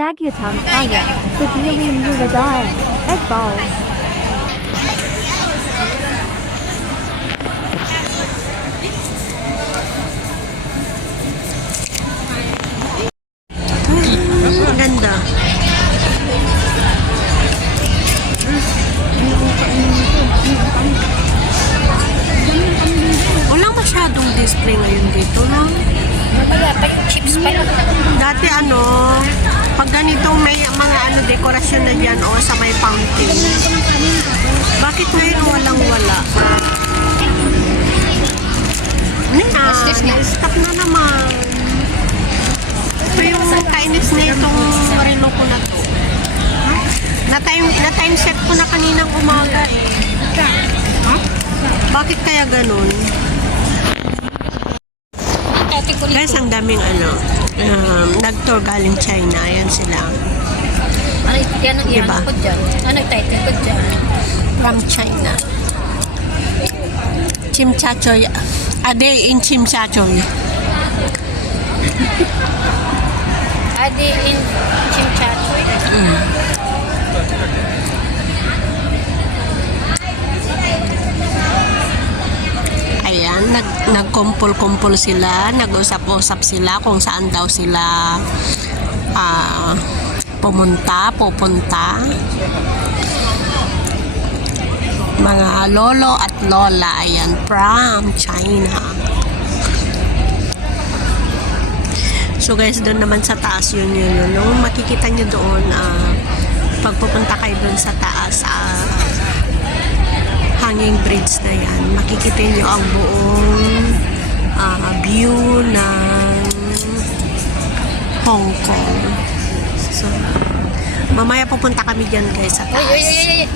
Nagyatang Kaya, Sabili Muradar, Egg Balls. Ang ganda. Walang masyadong display ngayon dito, no? Mamaya pa yung chips pa lang. Dati pag ganitong may mga dekorasyon na dyan o sa may fountain. Bakit ngayon walang-wala? Stop na naman. Ito yung kainis na itong relo ko na to. Na-time set ko na kaninang umaga eh. Bakit kaya ganun? Guys, ang daming nag-tour galing China. Ayan sila. Yan Diba? ko dyan. Nag-title ko dyan. From China. Chimchachoy. A day in Chimchachoy. Adi in Chimchachoy. Ayan, nagkumpul-kumpul sila, nag-usap-usap sila kung saan daw sila pupunta. Mga lolo at lola, ayan, from China. So guys, doon naman sa taas yun. No? Makikita nyo doon, pag pupunta kayo doon sa taas, hanging bridge na yan, makikita nyo ang buong view ng Hong Kong. So, mamaya pupunta kami dyan guys sa taas. Ay.